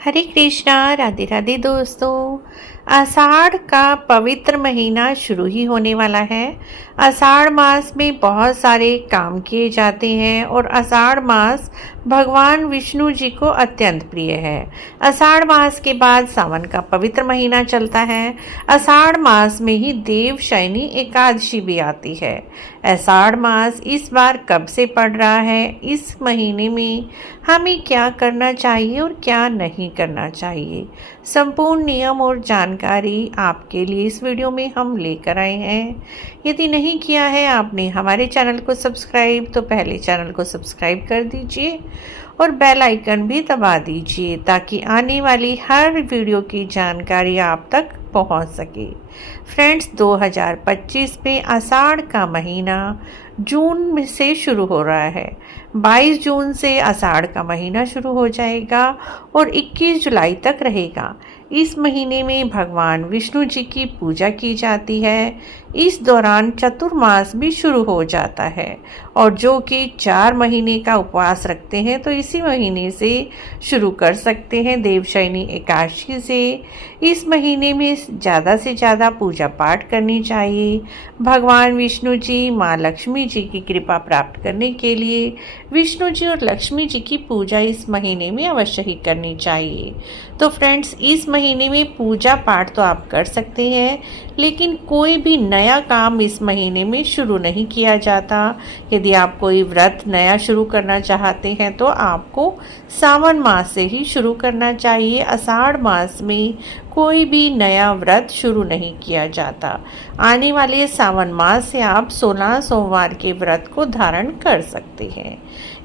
हरे कृष्णा, राधे राधे दोस्तों। आषाढ़ का पवित्र महीना शुरू ही होने वाला है। आषाढ़ मास में बहुत सारे काम किए जाते हैं और आषाढ़ मास भगवान विष्णु जी को अत्यंत प्रिय है। आषाढ़ मास के बाद सावन का पवित्र महीना चलता है। आषाढ़ मास में ही देवशयनी एकादशी भी आती है। आषाढ़ मास इस बार कब से पड़ रहा है, इस महीने में हमें क्या करना चाहिए और क्या नहीं करना चाहिए, संपूर्ण नियम और जानकारी आपके लिए इस वीडियो में हम लेकर आए हैं। यदि नहीं किया है आपने हमारे चैनल को सब्सक्राइब, तो पहले चैनल को सब्सक्राइब कर दीजिए और बेल आइकन भी दबा दीजिए ताकि आने वाली हर वीडियो की जानकारी आप तक पहुंच सके। फ्रेंड्स, 2025 में आषाढ़ का महीना जून में से शुरू हो रहा है। 22 जून से आषाढ़ का महीना शुरू हो जाएगा और 21 जुलाई तक रहेगा। इस महीने में भगवान विष्णु जी की पूजा की जाती है। इस दौरान चतुर्मास भी शुरू हो जाता है और जो कि 4 महीने का उपवास रखते हैं तो इसी महीने से शुरू कर सकते हैं, देवशयनी एकादशी से। इस महीने में ज़्यादा से ज़्यादा पूजा पाठ करनी चाहिए। भगवान विष्णु जी, माँ लक्ष्मी जी की कृपा प्राप्त करने के लिए विष्णु जी और लक्ष्मी जी की पूजा इस महीने में अवश्य ही करनी चाहिए। तो फ्रेंड्स, इस महीने में पूजा पाठ तो आप कर सकते हैं, लेकिन कोई भी नया काम इस महीने में शुरू नहीं किया जाता। यदि आप कोई व्रत नया शुरू करना चाहते हैं तो आपको सावन मास से ही शुरू करना चाहिए। आषाढ़ मास में कोई भी नया व्रत शुरू नहीं किया जाता। आने वाले सावन मास से आप 16 सोमवार के व्रत को धारण कर सकते हैं।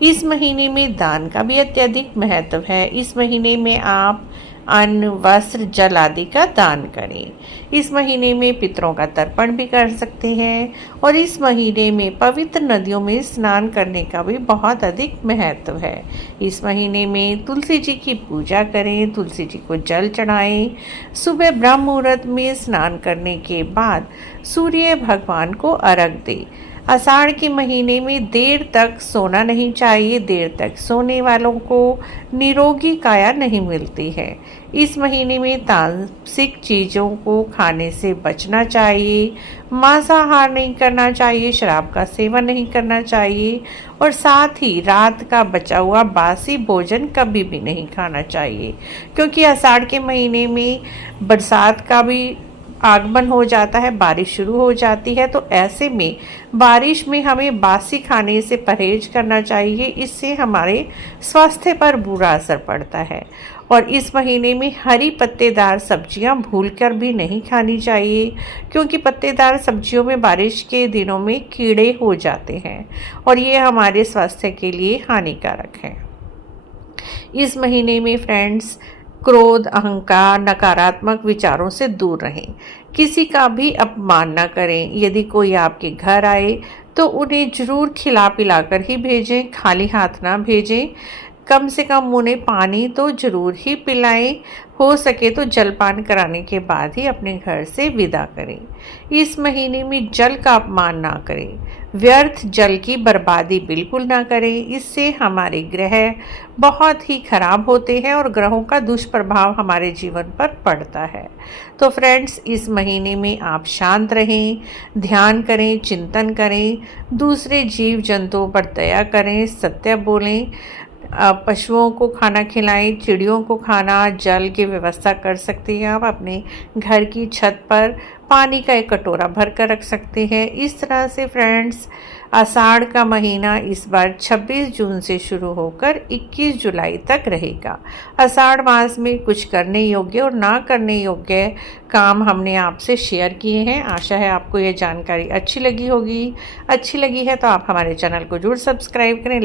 इस महीने में दान का भी अत्यधिक महत्व है। इस महीने में आप अन्न, वस्त्र, जल आदि का दान करें। इस महीने में पितरों का तर्पण भी कर सकते हैं और इस महीने में पवित्र नदियों में स्नान करने का भी बहुत अधिक महत्व है। इस महीने में तुलसी जी की पूजा करें, तुलसी जी को जल चढ़ाएं। सुबह ब्रह्म मुहूर्त में स्नान करने के बाद सूर्य भगवान को अर्घ दें। आषाढ़ के महीने में देर तक सोना नहीं चाहिए। देर तक सोने वालों को निरोगी काया नहीं मिलती है। इस महीने में तामसिक चीज़ों को खाने से बचना चाहिए। मांसाहार नहीं करना चाहिए, शराब का सेवन नहीं करना चाहिए और साथ ही रात का बचा हुआ बासी भोजन कभी भी नहीं खाना चाहिए, क्योंकि आषाढ़ के महीने में बरसात का भी आगमन हो जाता है, बारिश शुरू हो जाती है। तो ऐसे में बारिश में हमें बासी खाने से परहेज करना चाहिए। इससे हमारे स्वास्थ्य पर बुरा असर पड़ता है। और इस महीने में हरी पत्तेदार सब्जियां भूलकर भी नहीं खानी चाहिए, क्योंकि पत्तेदार सब्जियों में बारिश के दिनों में कीड़े हो जाते हैं और ये हमारे स्वास्थ्य के लिए हानिकारक है। इस महीने में फ्रेंड्स, क्रोध, अहंकार, नकारात्मक विचारों से दूर रहें। किसी का भी अपमान न करें। यदि कोई आपके घर आए तो उन्हें जरूर खिला पिला कर ही भेजें, खाली हाथ ना भेजें। कम से कम उन्हें पानी तो जरूर ही पिलाएं। हो सके तो जलपान कराने के बाद ही अपने घर से विदा करें। इस महीने में जल का अपमान ना करें। व्यर्थ जल की बर्बादी बिल्कुल ना करें। इससे हमारे ग्रह बहुत ही खराब होते हैं और ग्रहों का दुष्प्रभाव हमारे जीवन पर पड़ता है। तो फ्रेंड्स, इस महीने में आप शांत रहें, ध्यान करें, चिंतन करें, दूसरे जीव जंतुओं पर दया करें, सत्य बोलें, पशुओं को खाना खिलाएं, चिड़ियों को खाना, जल की व्यवस्था कर सकते हैं। आप अपने घर की छत पर पानी का एक कटोरा भर कर रख सकते हैं। इस तरह से फ्रेंड्स, आषाढ़ का महीना इस बार 26 जून से शुरू होकर 21 जुलाई तक रहेगा। आषाढ़ मास में कुछ करने योग्य और ना करने योग्य काम हमने आपसे शेयर किए हैं। आशा है आपको ये जानकारी अच्छी लगी होगी। अच्छी लगी है तो आप हमारे चैनल को जरूर सब्सक्राइब करें।